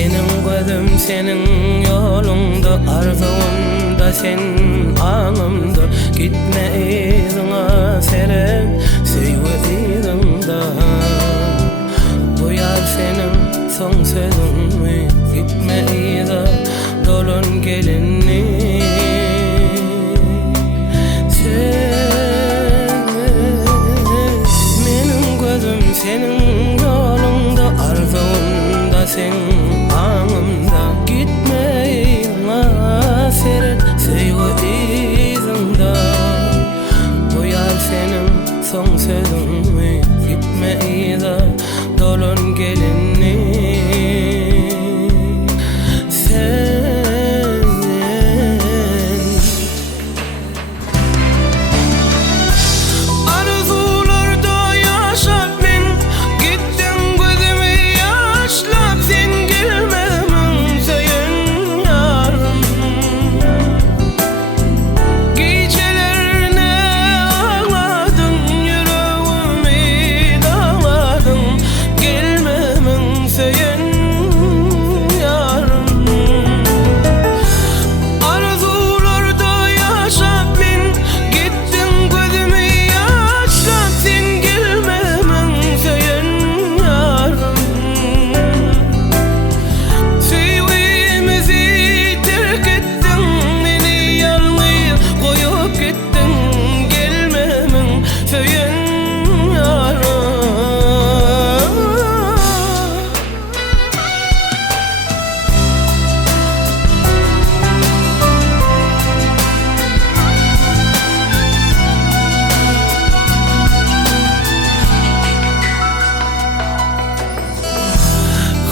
Menin gözüm senin yolunda, arzumda sen anımda. Gitme izine serem söýwe izimda. Bu ýar senin son sözünmi? Gitme ize dolun gelinni. Menin gözüm senin yolunda, arzumda sen anımda. Gitme izine serem söýwe izimda. Bu ýar senin son sözünmi? Gitme ize dolun gelinni.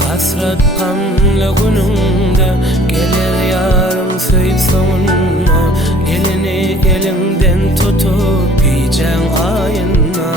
Hasret gamlı günümde gelir yarım söyüp sonuna. Elini elinden tutup giyeceğim ayına.